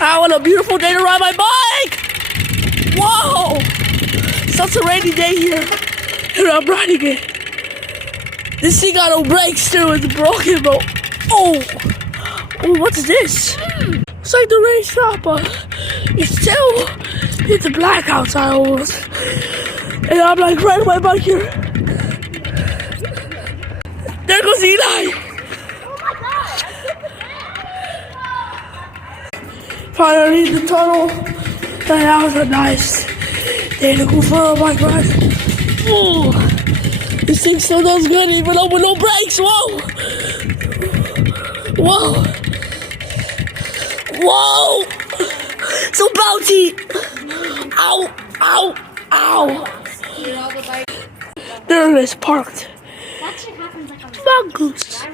Ah, what a beautiful day to ride my bike! Whoa! Such a rainy day here. And I'm riding it. This thing got no brakes too, it's broken, bro. Oh! Oh, what's this? It's like the rain stopped, but it's still hit the black outside almost. And I'm like riding my bike here. There goes Eli! Finally the tunnel. That was a nice day to go for a bike ride. Ooh, this thing still does good even though with no brakes. Whoa! Whoa! Whoa! So bouncy! Ow! Ow! Ow! There it is, parked. That shit happens like on Mongoose.